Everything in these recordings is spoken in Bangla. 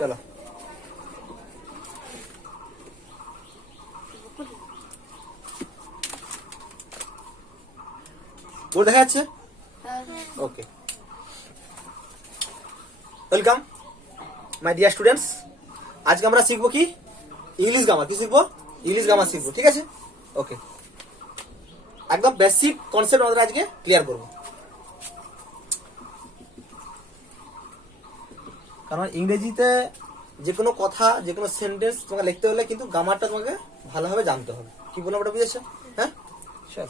চলো বোর্ড দেখা যাচ্ছে? ওকে, ওয়েলকাম মাই ডিয়ার স্টুডেন্টস। আজকে আমরা শিখবো কি? English grammar. কি শিখবো? ইংলিশ গ্রামার শিখবো, ঠিক আছে? ওকে, একদম বেসিক কনসেপ্ট আমাদের আজকে ক্লিয়ার করবো। কারণ ইংরেজিতে যে কোনো কথা, যে কোনো সেন্টেন্স তোমাকে লিখতে হলে কিন্তু গ্রামারটা তোমাকে ভালোভাবে জানতে হবে। কি বললাম ওটা বুঝেছো? হ্যাঁ, চল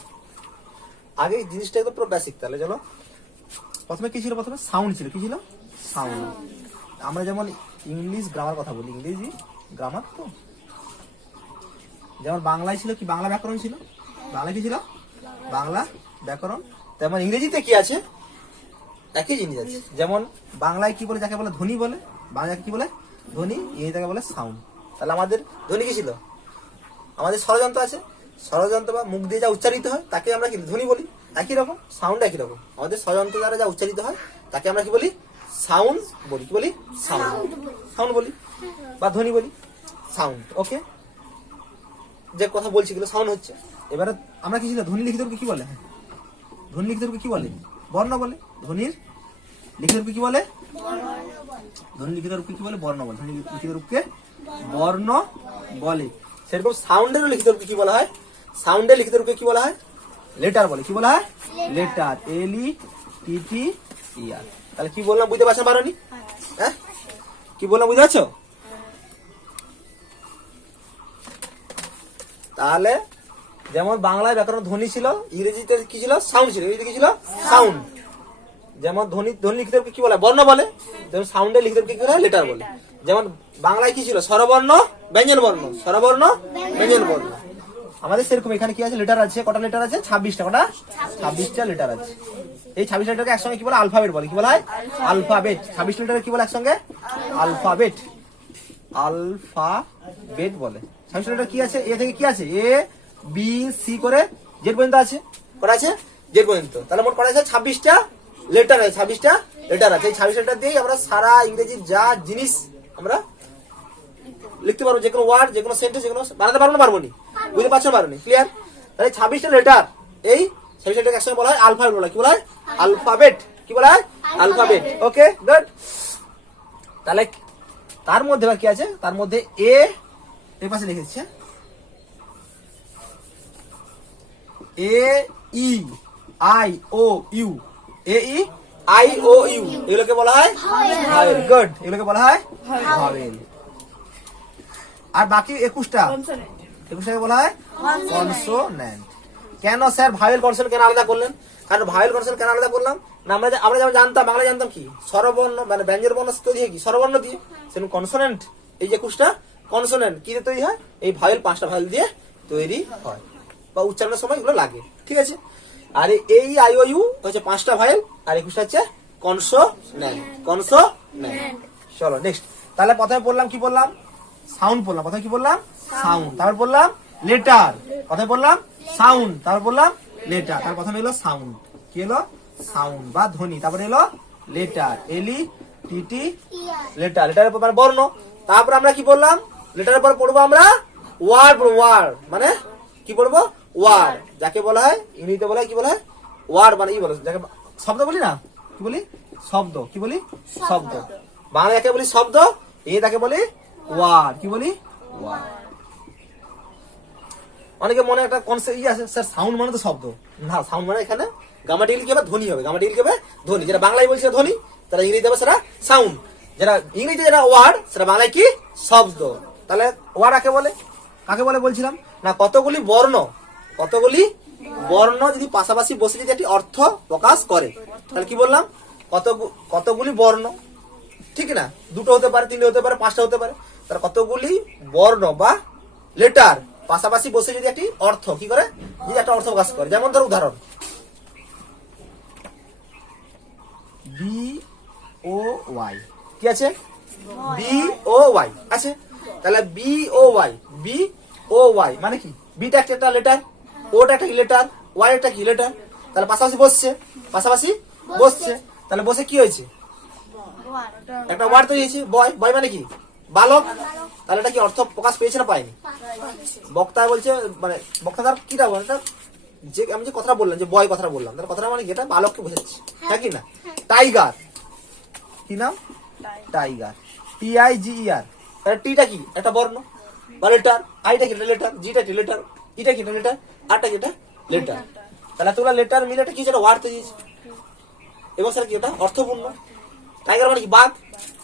আগে এই জিনিসটা একদম পুরো বেসিক। তাহলে চলো, প্রথমে কি ছিল? প্রথমে সাউন্ড ছিল। কি ছিল? সাউন্ড। আমরা যেমন ইংলিশ গ্রামার কথা বলি, ইংরেজি গ্রামার তো যেমন বাংলায় ছিল কি? বাংলা ব্যাকরণ ছিল। বাংলা কি ছিল? বাংলা ব্যাকরণ। তেমন ইংরেজিতে কি আছে? একই জিনিস আছে। যেমন বাংলায় কি বলে? যাকে বলে ধ্বনি বলে। বাংলায় কি বলে? ধ্বনি। ইংরেজিতে বলে সাউন্ড। তাহলে আমাদের ধ্বনি কি ছিল? আমাদের স্বরযন্ত্র আছে। স্বরযন্ত্র বা মুখ দিয়ে যা উচ্চারিত হয় তাকে আমরা কি ধ্বনি বলি। একই রকম সাউন্ড, একই রকম আমাদের স্বরযন্ত্র দ্বারা যা উচ্চারিত হয় তাকে আমরা কি বলি? সাউন্ড বলি। কি বলি? সাউন্ড। সাউন্ড বলি বা ধ্বনি বলি, সাউন্ড। ওকে, যে কথা বলছি গুলো সাউন্ড হচ্ছে। এবারে আমরা কি ছিল? ধ্বনি লিখিত রূপকে কি বলে? ধ্বনি লিখিত রূপকে কি বলে? বর্ণ বলে। ধ্বনির লিখিত রূপকে কি বলে? ধ্বনি লিখিত রূপকে কি বলে? বর্ণ বলে। ধ্বনি লিখিত রূপকে বর্ণ বলে। সেরকম সাউন্ডের লিখিত রূপকে কি বলা হয়? সাউন্ডের লিখিত রূপকে কি বলা হয়? লেটার বলে। কি বলা হয়? লেটার। LETTER। তাহলে কি বললাম বুঝতে পারছো? পারোনি? হ্যাঁ, কি বললাম বুঝতে পারছো? তাহলে যেমন বাংলায় ব্যাকরণ ধ্বনি ছিল, ইংরেজিতে কি ছিল? সাউন্ড ছিল। ইংরেজিতে কি ছিল? সাউন্ড। যেমন ধ্বনি লিখিত রূপকে কি বলে? বর্ণ বলে। যেমন সাউন্ডের লিখিত রূপকে কি বলে? লেটার বলে। যেমন বাংলায় কি ছিল? স্বরবর্ণ, ব্যঞ্জন বর্ণ। স্বরবর্ণ, ব্যঞ্জন বর্ণ। আমাদের সেরকম এখানে কি আছে? লেটার আছে। কটা লেটার আছে? 26টা। কটা? 26টা লেটার আছে। এই 26 লেটারকে একসঙ্গে কি বলে? আলফাবেট বলে। কি বলা হয়? আলফাবেট। 26 লেটার কি বলে একসঙ্গে? আলফাবেট। আলফাবেট বলে। 26 লেটার কি আছে? এ থেকে কি আছে? A B C করে জেড পর্যন্ত আছে। কটা আছে? জেড পর্যন্ত। তাহলে মোট কটা আছে? 26টা লেটার আছে। 26টা লেটার আছে। এই 26 লেটার দিয়েই আমরা সারা ইংরেজির যা জিনিস আমরা লিখতে পারবো। যে কোনো ওয়ার্ড, যে কোনো সেন্টেন্স, যে কোনো বানাতে পারবো না? পারবো নি? বুঝতে পারছো? পারবো নি? ক্লিয়ার? তাহলে 26টা লেটার, এই 26 লেটার একসঙ্গে বলা হয় আলফাবেট বলা। কি বলা হয়? আলফাবেট। কি বলা হয়? আলফাবেট। ওকে, গুড। তাহলে তার মধ্যে এবার কি আছে? তার মধ্যে এ এর পাশে লিখেছে AEIOU। AEIOU এগুলোকে বলা হয় ভাওয়েল। গুড, এগুলোকে বলা হয় ভাওয়েল। আর বাকি 21টাকে বলা হয় কনসোন্যান্ট। কেন স্যার ভাওয়েল কনসোন্যান্ট কেন আলাদা করলেন? কারণ ভাওয়েল কনসোন্যান্ট কেন আলাদা করলাম না? আমরা যেমন জানতাম, বাংলা জানতাম কি? স্বরবর্ণ মানে ব্যঞ্জন বর্ণ তৈরি হয় কি? স্বরবর্ণ দিয়ে। সেরকম কনসোন্যান্ট, এই যে 21টা কনসোন্যান্ট কি দিয়ে তৈরি হয়? এই ভাওয়েল, 5টা ভাওয়েল দিয়ে তৈরি হয় বা উচ্চারণের সময় এগুলো লাগে। ঠিক আছে? আর এই AEIOU হচ্ছে 5টা ভাওয়েল, আর 21টা হচ্ছে কনসোন্যান্ট। কনসোন্যান্ট। চলো নেক্সট। তাহলে প্রথমে বললাম কি? বললাম সাউন্ড। বললাম প্রথমে কি? বললাম সাউন্ড। তারপর বললাম লেটার। প্রথমে বললাম সাউন্ড, তারপর বললাম লেটার। তার প্রথমে এলো সাউন্ড। কি এলো? সাউন্ড বা ধ্বনি। তারপরে এলো লেটার। LETT letter. লেটারের পর বর্ণ। তারপর আমরা কি বললাম? লেটারের পর পড়বো আমরা ওয়ার্ড। ওয়ার্ড মানে কি পড়বো? ওয়ার্ড। যাকে বলা হয় ইংরেজিতে বলা হয় কি বলা হয়? ওয়ার্ড মানে ই বলো, যাকে শব্দ বলি না? কি বলি? শব্দ। কি বলি? শব্দ। বাংলা যাকে বলি শব্দ, এই তাকে বলি ওয়ার্ড। কি বলি? ওয়ার্ড। অনেকে মনে একটা কনসেপ্ট আছে, স্যার সাউন্ড মানে তো শব্দ। না, সাউন্ড মানে এখানে গ্রামাটিক্যালি কি হবে? ধ্বনি হবে। গ্রামাটিক্যালি কি হবে? ধ্বনি। যেটা বাংলায় বলছে ধ্বনি, তারা ইংরেজিতে হবে সেটা সাউন্ড। যেটা ইংরেজিতে যেটা ওয়ার্ড, সেটা বাংলায় কি? শব্দ। তাহলে ওয়ার্ড কাকে বলে? কাকে বলে বলছিলাম না? কতগুলি বর্ণ, কতগুলি বর্ণ যদি পাশাপাশি বসে যদি একটি অর্থ প্রকাশ করে, তাহলে কি বললাম? কতগুলি বর্ণ। ঠিক না? 2টো হতে পারে, 3টে হতে পারে, 5টা হতে পারে। তার কতগুলি বর্ণ বা লেটার পাশাপাশি বসে যদি একটি অর্থ কি করে? যদি একটা অর্থ প্রকাশ করে। যেমন ধর উদাহরণ BOY। কি আছে? BOY আছে। তাহলে BOY মানে কি? বিটা একটা লেটার, ওটা একটা লেটার, ওয়াই একটা কি লেটার। তাহলে পাশাপাশি বসছে, পাশাপাশি বসছে। তাহলে বসে কি হয়েছে? একটা ওয়ার্ড তৈরি হয়েছে বয়, বয় মানে কি বালক, তাহলে এটা কি অর্থ প্রকাশ পেয়েছে না পায়নি? বক্তা বলছে মানে বক্তা তার কিটা বলে, যে আমি যে কথাটা বললাম যে বয় কথাটা বললাম, তার কথাটা মানে কি এটা বালককে বোঝাচ্ছে, হ্যাঁ কি না? টাইগার কি নাম? Tiger, TIGER। তাহলে টিটা কি একটা বর্ণ বা লেটার, আইটা কি একটা লেটার, জিটা কি লেটার, ইটা কি একটা লেটার, আরটা কি একটা লেটার। তাহলে তোমরা লেটার মিলে একটা কি যেটা ওয়ার্ড তৈরি হয়েছে, এবং স্যার কি এটা অর্থপূর্ণ। টাইগার মানে কি বাঘ,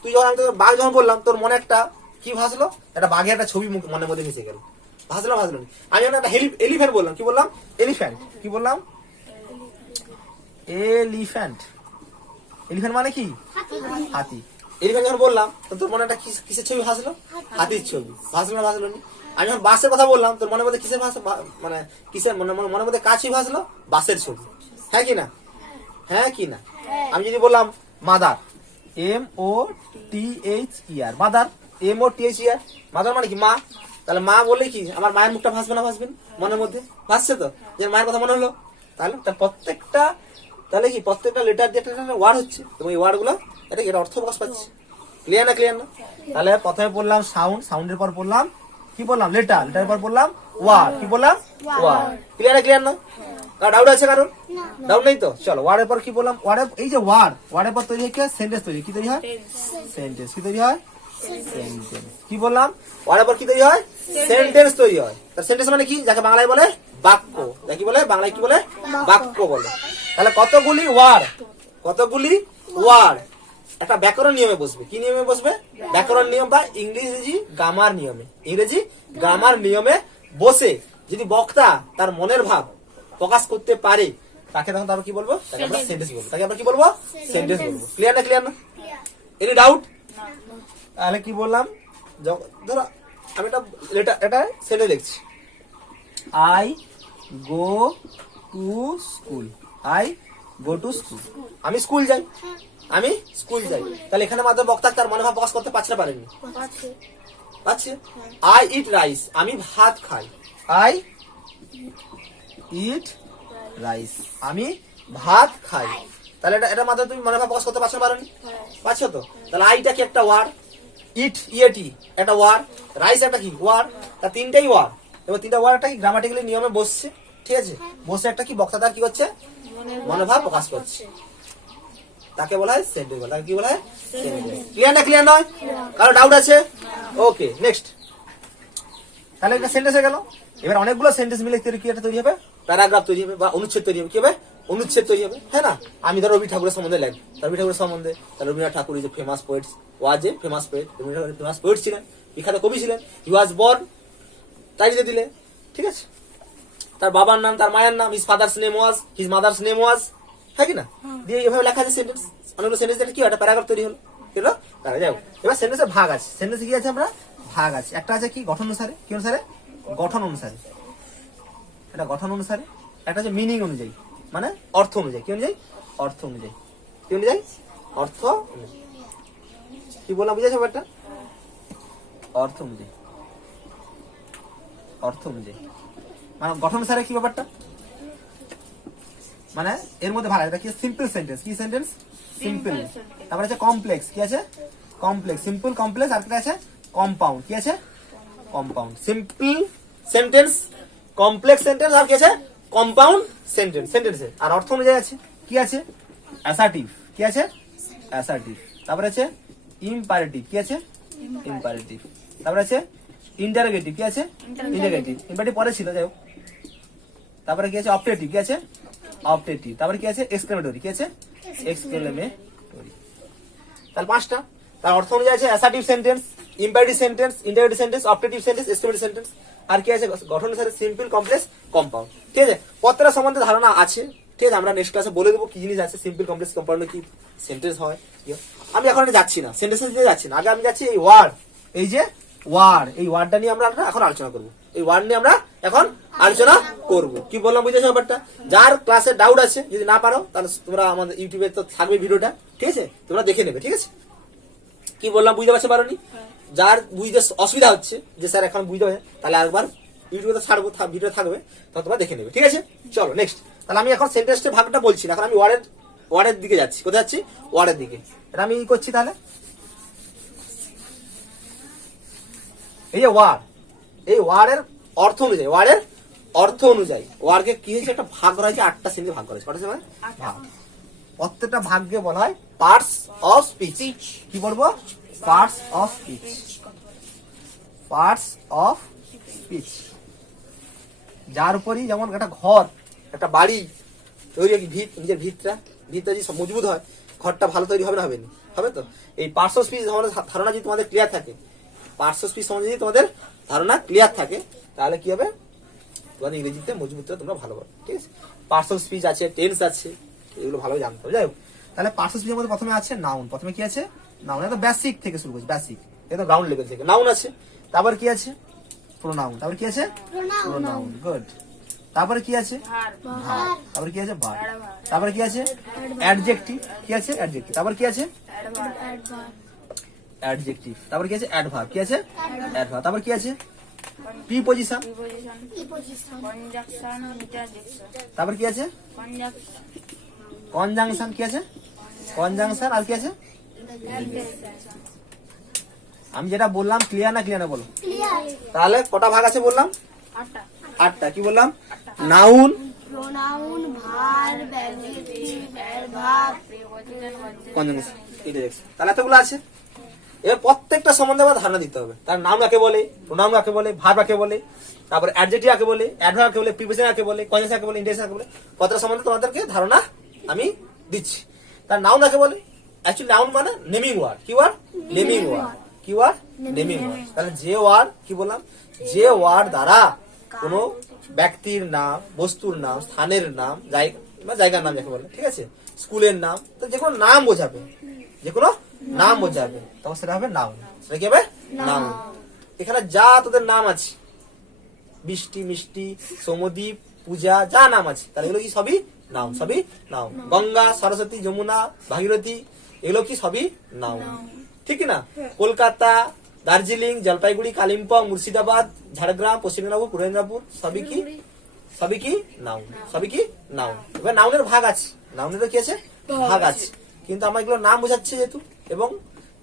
তুই যখন আমি তোকে বাঘ যখন বললাম তোর মনে একটা কি ভাসলো, একটা বাঘের একটা ছবি মনের মধ্যে ভেসে গেল, ভাসলো ভাসলো না। আমি যখন একটা এলিফ্যান্ট বললাম, কি বললাম? এলিফ্যান্ট, কি বললাম? এলিফ্যান্ট, এলিফ্যান্ট মানে কি হাতি। এলিফ্যান্ট যখন বললাম তো তোর মনে একটা কিসের ছবি ভাসলো? হাতির ছবি, ভাসলো না ভাসলো না? আমি যখন বাসের কথা বললাম তোর মনের মধ্যে কিসের মানে কিসের মনের মধ্যে কাছে ভাসলো? বাসের ছবি, হ্যাঁ কি না? হ্যাঁ কি না? আমি যদি বললাম mother, MOTHER, mother, MOTHER, mother মানে কি মা, তাহলে মা বললে কি আমার মায়ের মুখটা ভাসবে না ভাসবে না? মনের মধ্যে ভাসছে তো, যে মায়ের কথা মনে হলো। তাহলে প্রত্যেকটা তাহলে কি প্রত্যেকটা লেটার দিয়ে একটা ওয়ার্ড হচ্ছে, এবং এই ওয়ার্ড গুলো এটা অর্থ প্রকাশ পাচ্ছে। ক্লিয়ার না? ক্লিয়ার না? তাহলে প্রথমে বললাম সাউন্ড, সাউন্ডের পর বললাম কি বললাম? লেটার, লেটারের পর বললাম ওয়ার্ড, কি বললাম? ওয়ার্ড। ক্লিয়ার না? ক্লিয়ার না? ডাউট আছে কারণ? ডাউট নেই তো? চলো ওয়ার্ডের পর কি বললাম? ওয়ার্ডের এই যে ওয়ার্ড, ওয়ার্ডের পর তৈরি হয় সেন্টেন্স তৈরি, কি তৈরি হয়? সেন্টেন্স। কি তৈরি হয়? সেন্টেন্স। কি বললাম? ওয়ার্ডের পর কি তৈরি হয়? সেন্টেন্স তৈরি হয়। তার সেন্টেন্স মানে কি? যাকে বাংলায় বলে বাক্য, যাকে বলে বাংলায় কি বলে? বাক্য বলে। তাহলে কতগুলি ওয়ার্ড, কতগুলি ওয়ার্ড একটা ব্যাকরণ নিয়মে বসবে। কি নিয়মে বসবে? ব্যাকরণ নিয়ম বা ইংরেজি গ্রামার নিয়মে, ইংরেজি গ্রামার নিয়মে বসে যদি বক্তা তার মনের ভাব প্রকাশ করতে পারে, তাকে তখন তারপর কি বলবো? তাকে আমরা সেন্টেন্স বলবো। তাকে আমরা কি বলবো? সেন্টেন্স বলবো। ক্লিয়ার না? ক্লিয়ার না? Any doubt? তাহলে কি বললাম? ধরো আমি এটা সেন্টেন্স লিখছি, I go to school, I go to school, আমি স্কুল যাই, আমি স্কুল যাই। তাহলে এখানে মাধ্যমে বক্তা তার মনোভাব প্রকাশ করতে পারছে না পারেনি? পারছে। আই ইট রাইস, আমি ভাত খাই, আই ইট রাইস, আমি ভাত খাই। তাহলে এটা মাধ্যমে তুমি মনোভাব প্রকাশ করতে পারছো না পারোনি? পারছো তো। তাহলে আইটা কি একটা ওয়ার্ড, ইট ইএটি একটা ওয়ার্ড, রাইস একটা কি ওয়ার্ড, তা তিনটাই ওয়ার্ড। এবং তিনটা ওয়ার্ডটা কি গ্রামাটিক্যালি নিয়মে বসছে, ঠিক আছে? বসে একটা কি বক্তা তার কি করছে? মনোভাব প্রকাশ করছে, তাকে বলা হয় সেন্টেন্স। তাকে কি বলা হয়? সেন্টেন্স। ক্লিয়ার না? ক্লিয়ার নয়? কারো ডাউট আছে? ওকে, নেক্সট। তাহলে একটা সেন্টেন্স হয়ে গেল। এবার অনেকগুলো সেন্টেন্স মিলে কি একটা তৈরি হবে? প্যারাগ্রাফ তৈরি হবে বা অনুচ্ছেদ তৈরি হবে। কি হবে? অনুচ্ছেদ তৈরি হবে, হ্যাঁ না? আমি ধরো রবি ঠাকুরের সম্বন্ধে লেখ, রবি ঠাকুরের সম্বন্ধে, তাহলে Rabindranath Thakur is a famous poet, was a famous poet, Rabindranath Thakur famous poet ছিলেন, বিখ্যাত কবি ছিলেন, হি ওয়াজ বর্ন, তাই দিয়ে দিলে, ঠিক আছে? তার বাবার নাম, তার মায়ের নাম, his father's name was, his mother's name was, হ্যাঁ কি না? দিয়ে এভাবে লেখা আছে সেন্টেন্স। অনেকগুলো সেন্টেন্স কি একটা প্যারাগ্রাফ তৈরি হলো, হলো? যাই হোক, এবার সেন্টেন্সের ভাগ আছে। সেন্টেন্সে কি আছে? আমরা ভাগ আছে। একটা আছে কি গঠন অনুসারে, কি অনুসারে? গঠন অনুসারে, এটা গঠন অনুসারে। একটা হচ্ছে মিনিং অনুযায়ী, মানে অর্থ অনুযায়ী। কি অনুযায়ী? অর্থ অনুযায়ী। কি অনুযায়ী? অর্থ অনুযায়ী। কি বললাম বুঝেছো ব্যাপারটা? অর্থ অনুযায়ী, অর্থ অনুযায়ী মানে গঠন অনুসারে কি ব্যাপারটা, মানে এর মধ্যে ভাগ আছে। কি সিম্পল সেন্টেন্স, কি সেন্টেন্স? সিম্পল। তারপরে আছে কমপ্লেক্স, কি আছে? Complex, simple, complex. আর কি আছে? কম্পাউন্ড। কি আছে? Compound. Simple sentence, complex sentence, আর কি আছে? Compound sentence. সেন্টেন্সে আর অর্থ অনুযায়ী আছে। কি আছে? অ্যাসার্টিভ। কি আছে? অ্যাসার্টিভ। তারপরে আছে ইম্পারেটিভ। কি আছে? ইম্পারেটিভ। তারপরে আছে ইন্টারোগেটিভ। কি আছে? ইন্টারোগেটিভ। ইম্পারেটিভ পরে ছিল, যাই হোক। তারপরে কি আছে? অপটেটিভ। কি আছে? অপটেটিভ। তারপরে কি আছে? এক্সক্লেমেটরি। কি আছে? এক্সক্লেমেটরি। তাহলে পাঁচটা। তার অর্থ অনুযায়ী আছে assertive sentence, imperative sentence, interrogative sentence, optative sentence, exclamatory sentence. আর কি আছে? গঠন অনুসারে সিম্পল, কমপ্লেক্স, কম্পাউন্ড। ঠিক আছে? প্রত্যেকটা সম্বন্ধে ধারণা আছে, ঠিক আছে? আমরা নেক্সট ক্লাসে বলে দেবো কি জিনিস আছে, সিম্পল, কমপ্লেক্স, কম্পাউন্ড কি সেন্টেন্স হয়। আমি এখন যাচ্ছি না, সেন্টেন্স দিয়ে যাচ্ছি না, আগে আমি যাচ্ছি এই ওয়ার্ড, এই যে ওয়ার্ড, এই ওয়ার্ডটা নিয়ে আমরা এখন আলোচনা করবো। এই ওয়ার্ড নিয়ে আমরা এখন আলোচনা করব। কি বললাম বুঝেছো ব্যাপারটা? যার ক্লাসে ডাউট আছে, যদি না পারো তাহলে তোমরা আমাদের ইউটিউবে তো থাকবে ভিডিওটা, ঠিক আছে? তোমরা দেখে নেবে, ঠিক আছে? কি বললাম বুঝতে পারছো পারোনি? যার বুঝতে অসুবিধা হচ্ছে যে স্যার এখন বুঝতে পারছে, তাহলে একবার ইউটিউবে তো ছাড়বো, ভিডিও থাকবে, তখন তোমরা দেখে নেবে, ঠিক আছে? চলো নেক্সট। তাহলে আমি এখন সেন্টেন্সের ভাগটা বলছি না, এখন আমি ওয়ার্ডের ওয়ার্ডের দিকে যাচ্ছি। কোথায় যাচ্ছি? ওয়ার্ডের দিকে। এটা আমি করছি তাহলে এই যে ওয়ার্ড, এই ওয়ার্ডের অর্থ অনুযায়ী, ওয়ার্ডের অর্থ অনুযায়ী ওয়ার্ডকে কি হয়েছে, একটা ভাগ করা হয়েছে, 8টা শ্রেণীতে ভাগ করা হয়েছে। কটা শ্রেণী? ভাগ। প্রত্যেকটা ভাগকে বলা হয় পার্টস অফ স্পিচ। কি বলবো? Parts of speech. Parts of speech. যার উপরই যেমন একটা ঘর, একটা বাড়ি তৈরি হয়, ভিত, নিজের ভিতটা যদি মজবুত হয়, ঘরটা ভালো তৈরি হবে না? হবে না? হবে তো। এই পার্টস অফ স্পিচ ধারণা যদি তোমাদের ক্লিয়ার থাকে, পার্টস অফ স্পিচ সম্বন্ধে যদি তোমাদের ধারণা ক্লিয়ার থাকে, তাহলে কি হবে, তোমাদের ইংরেজিতে মজবুত হবে, তোমরা ভালো পাবে। ঠিক আছে? পার্টস অফ স্পিচ আছে, টেন্স আছে, এগুলো ভালো জানতে হবে। যাই হোক, তাহলে পার্টস অফ স্পিচের মধ্যে প্রথমে আছে নাউন। প্রথমে কি আছে? নাউন। একদম বেসিক থেকে শুরু করছি, বেসিক একদম গ্রাউন্ড লেভেল থেকে নাউন আছে। তারপর কি আছে? প্রোনাউন। তারপর কি আছে? প্রোনাউন। গুড। তারপরে কি আছে? ভার্ব। তারপরে কি আছে? ভার্ব। তারপরে কি আছে? অ্যাডজেক্টিভ। কি আছে? অ্যাডজেক্টিভ। তারপর কি আছে? অ্যাডজেক্টিভ। তারপর কি আছে? অ্যাডভার্ব। কি আছে? অ্যাডভার্ব। তারপর কি আছে? প্রিপজিশন। তারপর কি আছে? কনজাংশন। কি আছে? কনজাংশন। আর কি আছে? আমি যেটা বললাম ক্লিয়ার না? ক্লিয়ার না বলো। তাহলে কটা ভাগ আছে বললাম? 8টা। কি বললাম? Noun, pronoun, verb, adjective, adverb, conjunction. তাহলে এতগুলো আছে। এবার প্রত্যেকটা সম্বন্ধে আবার ধারণা দিতে হবে। তার নাম কাকে বলে, প্রোনাউন কাকে বলে, ভার্ব কাকে বলে, তারপর অ্যাডজেক্টিভ কাকে বলে, অ্যাডভার্ব কাকে বলে, প্রিপজিশন কাকে বলে, কনজাংশন কাকে বলে, ইন্টেনশন কাকে বলে, প্রত্যেকটা সম্বন্ধে তোমাদেরকে ধারণা আমি দিচ্ছি। তার নাউন কাকে বলে? অ্যাকচুয়ালি নাউন মানে নেমিং ওয়ার্ড। কি ওয়ার্ড? Naming word. কি ওয়ার্ড? Naming word. তাহলে যে ওয়ার্ড, কি বললাম, যে ওয়ার্ড দ্বারা কোনো ব্যক্তির নাম, বস্তুর নাম, স্থানের নাম, জায়গার নাম যাকে বলে, ঠিক আছে, স্কুলের নাম, তো যে কোনো নাম বোঝাবে, যে কোনো নাম বোঝাবে, তখন সেটা হবে নাউন। সেটা কি হবে? নাউন। এখানে যা তোদের নাম আছে, বৃষ্টি, মিষ্টি, সোমদ্বীপ, পূজা, যা নাম আছে, তাহলে এগুলো কি সবই নাউন। সবই নাউন। গঙ্গা, সরস্বতী, যমুনা, ভাগীরথী, এগুলো কি সবই নাউন। ঠিক না? কলকাতা, দার্জিলিং, জলপাইগুড়ি, কালিম্পং, মুর্শিদাবাদ, ঝাড়গ্রাম, পশ্চিম মেদিনীপুর, পূর্ব মেদিনীপুর, সবই কি? সবই কি? নাউন। সবই কি? নাউন। এবার নাউনের ভাগ আছে, নাউনের কি আছে? ভাগ আছে। কিন্তু আমার এগুলো নাম বোঝাচ্ছে যেহেতু, এবং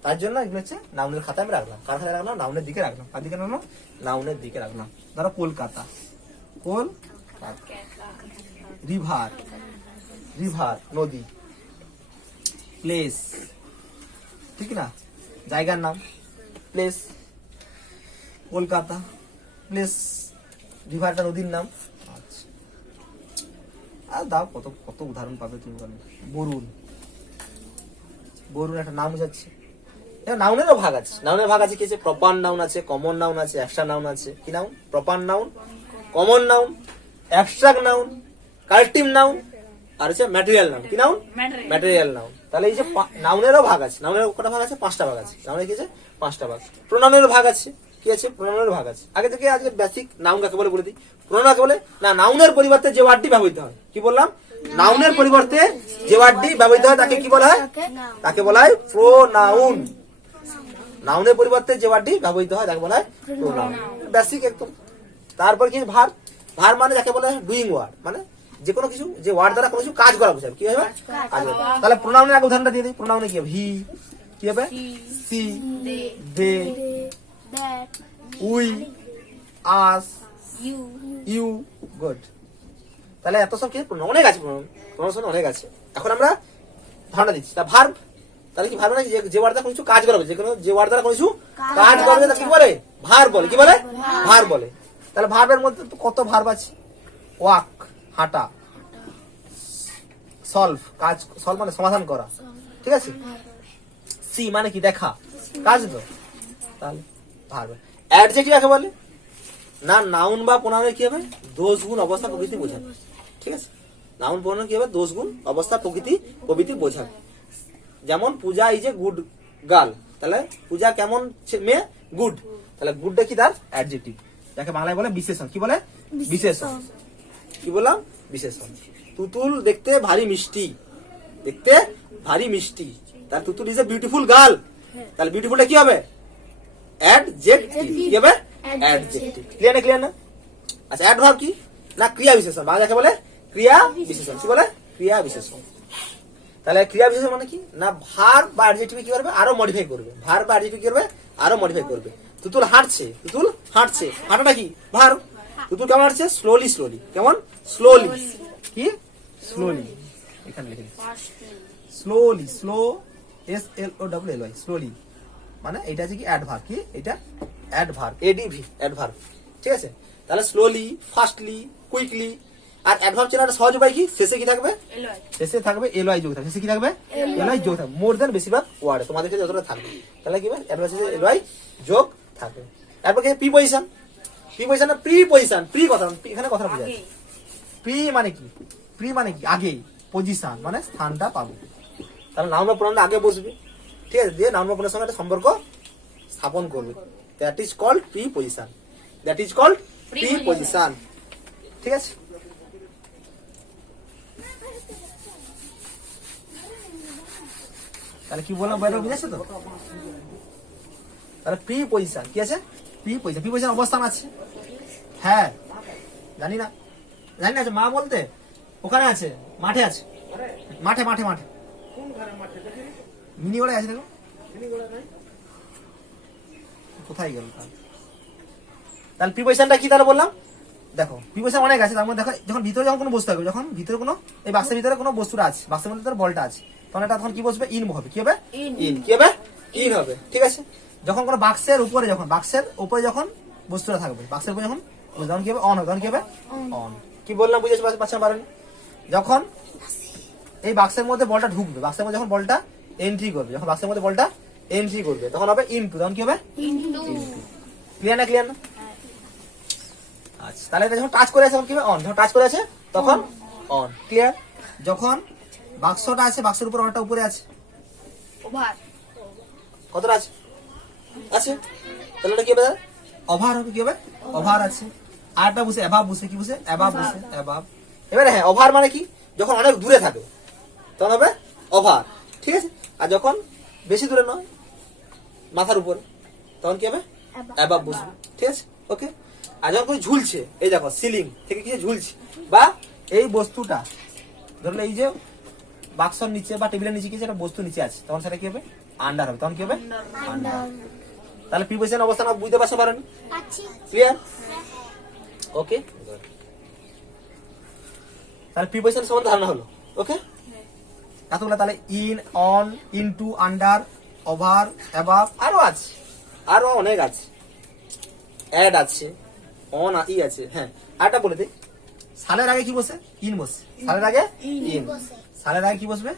তার জন্য এগুলো হচ্ছে নাউনের খাতায় আমি রাখলাম। কার খাতায় রাখলাম? নাউনের দিকে রাখলাম। কার দিকে রাখলাম? নাউনের দিকে রাখলাম। ধরো কলকাতা, রিভার, রিভার নদী, প্লেস, ঠিক না, জায়গার নাম, প্লেস, কলকাতা, প্লেস, রিভারটা নদীর নাম। আচ্ছা, আর দাও, কত কত উদাহরণ পাবে তুমি। বরুণ, বরুণ একটা নাম বোঝাচ্ছে। নাউনেরও ভাগ আছে। নাউনের ভাগ আছে কি আছে? প্রপার নাউন আছে, কমন নাউন আছে, অ্যাবস্ট্রাক্ট নাউন আছে। কি noun? Proper noun, common noun, abstract noun, collective noun, আর হচ্ছে ম্যাটেরিয়াল নাউন। কি নাউন? Material noun. তাহলে এই যে নাউনেরও ভাগ আছে। নাউনের কটা ভাগ আছে? 5টা ভাগ আছে। নাউনের কি আছে? 5টা ভাগ। প্রোনাউনেরও ভাগ আছে। কি আছে? প্রোনাউনেরও ভাগ আছে। আগে থেকে আজকে বেসিক নাউন কাকে বলে বলে দিই। প্রোনাউন কাকে বলে? না, নাউনের পরিবর্তে যে ওয়ার্ডটি ব্যবহৃত হয়। কি বললাম? নাউনের পরিবর্তে যে ওয়ার্ডটি ব্যবহৃত হয় তাকে কি বলা হয়? তাকে বলা হয় প্রোনাউন। নাউনের পরিবর্তে যে ওয়ার্ডটি ব্যবহৃত হয় তাকে বলা হয় প্রোনাউন। বেসিক একদম। তারপর কি? ভার্ব। ভার্ব মানে যাকে বলা হয় ডুইং ওয়ার্ড, মানে যে কোনো কিছু, যে ওয়ার্ড দ্বারা কোনো কিছু কাজ করা বোঝাবে। কি হবে? কাজ করা। তাহলে প্রোনাউনের আগে উদাহরণটা দিয়ে দিই। প্রোনাউনে কি হবে? হি, কি হবে? She, they, that, we, us, you, you. Good. তাহলে এত সব কি? অনেক আছে, প্রোনাউন অনেক আছে। এখন আমরা ধারণা দিচ্ছি। তা ভার্ব, তাহলে কি ভার্ব মানে যে ওয়ার্ড দ্বারা কোনো কিছু কাজ করাবে, যে কোনো যে ওয়ার্ড দ্বারা কোনো কিছু কাজ করবে তাকে কি বলে? ভার্ব বলে। কি বলে? ভার্ব বলে। তাহলে ভার্বের মধ্যে তো কত ভার্ব আছে? ওয়াক, হাঁটা, সলভ, কাজ, সলভ মানে সমাধান করা, ঠিক আছে, সি মানে কি? দেখা, কাজ তো। তাহলে ভার্ব। অ্যাডজেক্টিভ কাকে বলে? না, নাউন বা প্রোনাউনের কি হবে? দোষ, গুণ, অবস্থা, প্রকৃতি বোঝাবে। ঠিক আছে? নাউন প্রোনাউন কি হবে? দোষ, গুণ, অবস্থা, প্রকৃতি, প্রভৃতি বোঝাবে। যেমন পূজা ইজ এ গুড গার্ল। তাহলে পূজা কেমন মেয়ে? গুড। তাহলে গুডটা কি? তার অ্যাডজেক্টিভ, যাকে বাংলায় বলে বিশেষণ। কি বলে? বিশেষণ। কি বললাম? বিশেষণ। তুতুল দেখতে ভারী মিষ্টি, দেখতে ভারী মিষ্টি। তার Tutul is a beautiful girl. তাহলে বিউটিফুলটা কি হবে? অ্যাডজেক্টিভ। কি হবে? অ্যাডজেক্টিভ। ক্লিয়ার না? ক্লিয়ার না? আচ্ছা, অ্যাডভার্ব কি? না, ক্রিয়া বিশেষণ। বাংলা যাকে বলে ক্রিয়া বিশেষণ। কি বলে? ক্রিয়া বিশেষণ। তাহলে ক্রিয়া বিশেষণ মানে কি না ভার বা অ্যাডজেক্টিভ কি করবে আরো মডিফাই করবে, ভার বা অ্যাডজেক্টিভ কি করবে আরো মডিফাই করবে। তুতুল হাঁটছে, তুতুল হাঁটছে, হাঁটাটা কি ভার, তুতুল কেমন হাঁটছে স্লোলি, স্লোলি কেমন স্লোলি, কি স্লোলি, এখানে লিখে দিচ্ছি slowly, slow S L O W L Y slowly, মানে এটা আছে কি অ্যাডভার্ব, কি এটা অ্যাডভার্ব, এডিভি অ্যাডভার্ব, ঠিক আছে। তাহলে স্লোলি, ফাস্টলি, কুইকলি। আর অ্যাডভার্ব চেনার সহজ উপায় কি, শেষে কি থাকবে, শেষে থাকবে এলওয়াই যোগ থাকবে, শেষে কি থাকবে এলওয়াই যোগ থাকবে, মোর দেন বেশিরভাগ ওয়ার্ডে তোমাদের ক্ষেত্রে যতটা থাকবে। তাহলে কি হবে অ্যাডভার্ব শেষে এলওয়াই যোগ থাকবে। তারপর কি প্রিপজিশন, প্রিপজিশন না প্রিপজিশন, প্রি কথা এখানে কথা বোঝায়, প্রি মানে কি, প্রি মানে কি আগে, পজিশন মানে স্থানটা পাবো। তাহলে নাউন বা প্রোনাউন আগে বসবে, ঠিক আছে, দিয়ে নাউন বা প্রোনাউনের সঙ্গে একটা সম্পর্ক স্থাপন করবে, that is called preposition, that is called preposition, ঠিক আছে। তাহলে কি বললাম বাইরে বুঝেছো তো, তাহলে প্রিপজিশন কি আছে, প্রিপজিশন, প্রিপজিশন অবস্থান আছে, হ্যাঁ জানি না, জানি না মা বলতে ওখানে আছে, মাঠে আছে, মাঠে মাঠে মাঠে মিনি গোড়ায় আছে, দেখো কোথায় গেল। তাহলে প্রিপজিশনটা কি তাহলে বললাম, দেখো প্রিপজিশন অনেক আছে, তার মধ্যে দেখো যখন ভিতরে যখন কোনো বস্তু থাকবে, যখন ভিতরে কোনো এই বাক্সের ভিতরে কোনো বস্তুটা আছে, বাক্সের মধ্যে তার বলটা আছে, তখন এটা তখন কি বসবে ইন হবে, কি হবে ইন, কি হবে ইন হবে, ঠিক আছে। যখন কোনো বাক্সের উপরে, যখন বাক্সের উপরে যখন বস্তুটা থাকবে, বাক্সের উপরে যখন তখন কি হবে অন হবে, তখন কি হবে অন। কি বললাম বুঝেছো বাচ্চা পারেন, যখন এই বাক্সের মধ্যে বলটা ঢুকবে, বাক্সের মধ্যে যখন বলটা এন্ট্রি করবে, যখন বাক্সের মধ্যে বলটা এন্ট্রি করবে তখন হবে ইনটু, তখন কি হবে ইনটু। ক্লিয়ার না, ক্লিয়ার না? আচ্ছা তাহলে এটা যখন টাচ করে আছে তখন কি হবে অন, যখন টাচ করে আছে তখন অন, ক্লিয়ার। যখন বাক্সটা আছে, বাক্সের উপর অনেকটা উপরে আছে, ওভার, কতটা আছে আছে, তাহলে এটা কি হবে ওভার হবে, কি হবে ওভার আছে। আরটা বসে অ্যাবাব বসে, কি বসে অ্যাবাব বসে, অ্যাবাব। এবারে হ্যাঁ ওভার মানে কি, যখন অনেক দূরে থাকে তখন হবে ওভার, ঠিক আছে। আর যখন বেশি দূরে নয় মাথার উপরে তখন কি হবে অ্যাবাব বসবে, ঠিক আছে, ওকে। আর যখন কোনো ঝুলছে, এই দেখো সিলিং থেকে কি ঝুলছে, বা এই বস্তুটা ধরলে এই যে বাক্সর নিচে বা টেবিলের নিচে কিছু একটা বস্তু নিচে আছে, তখন সেটা কি হবে আন্ডার হবে, তখন কি হবে আন্ডার। তাহলে প্রিপজিশন অবস্থান বুঝতে পারছো পারেন, ক্লিয়ার, ওকে। তাহলে প্রিপজিশন সমান ধারণা হলো, ওকে। এতগুলো তাহলে in, on, into, under, over, above, আরো আছে, আরো অনেক আছে, অ্যাড আছে, অন ই আছে, হ্যাঁ। আরটা বলে দিই, সালের আগে কি বসে ইন বসে, সালের আগে ইন, সালের আগে কি বসবে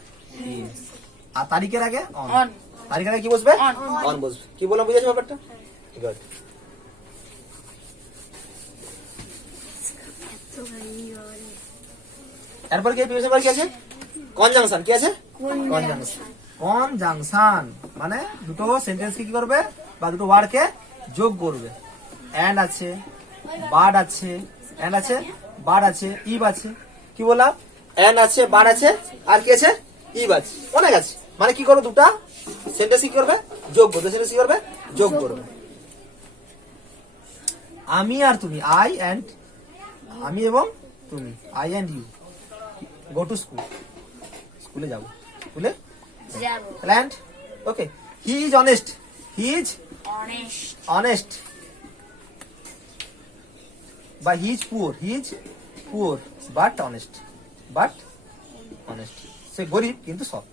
ইন, আর তারিখের আগে অন, তারিখের আগে কি বসবে অন বসবে। কি বললাম বুঝেছো ব্যাপারটা, গুড। এরপর কি প্রিপজিশন কি আছে, কনজাংশন, কি আছে কনজাংশন, কনজাংশন মানে দুটো সেন্টেন্স কি করবে বা দুটো ওয়ার্ডকে যোগ করবে। এন্ড আছে, বার্ড আছে, এন্ড আছে, বার্ড আছে, ইভ আছে, কি বললাম এন্ড আছে, বার্ড আছে, আর কি আছে ইভ আছে, অনেক আছে। মানে কি করবে দুটা সেন্টেন্স কি করবে যোগ করবে, সেন্টেন্স কি করবে যোগ করবে। আমি আর তুমি, আই এন্ড, আমি এবং তুমি, I and you go to school, স্কুলে যাবো, স্কুলে plant, okay. He is honest, he is honest, বা he is poor, he is poor but honest, but honest, সে গরিব কিন্তু সৎ।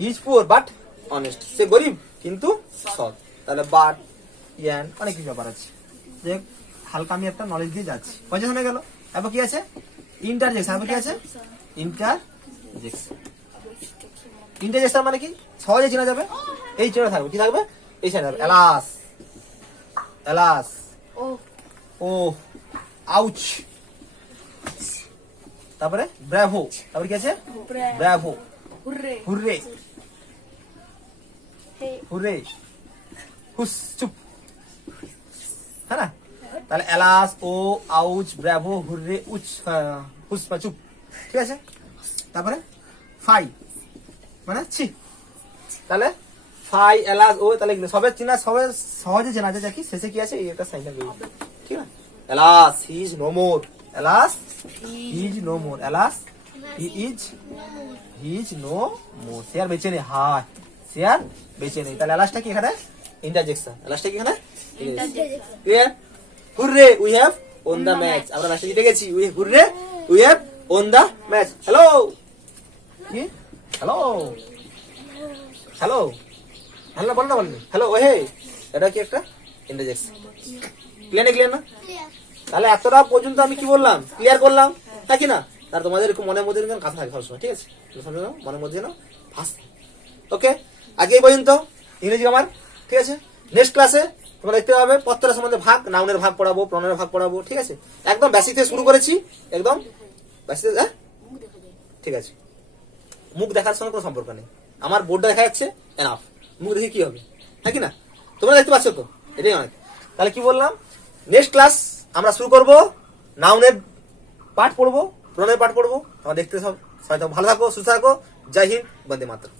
He is poor but honest, সে গরিব কিন্তু সৎ। তাহলে বাট ইয়ান অনেক কিছু ব্যাপার আছে, যে হালকা আমি একটা নলেজ দিয়ে যাচ্ছি, পয়সা হয়ে গেল। তারপর কি আছে ইন্টারজেকশন, তারপর কি আছে ইন্টারজেকশন, ইন্টারজেকশন মানে কি সহজে চেনা যাবে, এই চেনা থাকবে, কি থাকবে এই চেনা যাবে, এলাস, এলাস, ও, আউচ, তারপরে ব্রাভো, তারপরে কি আছে ব্রাভো, হুররে, হুররে, হুস, চুপ, হ্যাঁ না। তাহলে এলাস, ও, আউচ, ব্রাভো, হুররে, উচ, হুস বা চুপ, ঠিক আছে। তারপরে ফাই মানে ছি, তাহলে ফাই, এলাস, ও, তাহলে সবে চেনা, সবে সহজে চেনা যায় কি শেষে কি আছে এই একটা সাইন থাকবে, ঠিক না। Alas he is no more, alas he is no more, alas he is no more, সে আর বেঁচে নেই, হায় সে আর বেঁচে নেই। তাহলে লাস্টটা কি এখানে? ইন্টারজেকশন। লাস্টটা কি এখানে? Clear? Hurray we have won the match, আমরা ম্যাচে জিতে গেছি। Hurray we have won the match. Hello কি? হ্যালো হ্যালো হ্যালো বল না, বলনি হ্যালো ওহে, এটা কি একটা ইন্টারজেকশন। ক্লিয়ার না? ক্লিয়ার না? তাহলে এতটা পর্যন্ত আমি কি বললাম, ক্লিয়ার করলাম, হ্যাঁ কি না? তার তোমাদের একটু মনের মধ্যে যেন কথা থাকে সবসময়, ঠিক আছে? মনের মধ্যে যেন ভাস। ওকে, আগে এই পর্যন্ত ইংরেজি আমার, ঠিক আছে? নেক্সট ক্লাসে তোমরা দেখতে পাবে পত্রের সম্বন্ধে ভাগ, নাউনের ভাগ পড়াবো, প্রণয়ের ভাগ পড়াবো, ঠিক আছে? একদম বেসিক থেকে শুরু করেছি, একদম বেসিক। হ্যাঁ ঠিক আছে, মুখ দেখার সঙ্গে কোনো সম্পর্ক নেই, আমার বোর্ডটা দেখা যাচ্ছে এনাফ, মুখ দেখে কি হবে, হ্যাঁ কি না? তোমরা দেখতে পাচ্ছ তো, এটাই অনেক। তাহলে কি বললাম, নেক্সট ক্লাস আমরা শুরু করব, নাউনের পাঠ পড়বো, প্রণয়ের পাঠ পড়বো। তোমরা দেখতে সব, সবাই ভালো থাকো, সুস্থ থাকো। জয় হিন্দ, বন্দে মাতরম।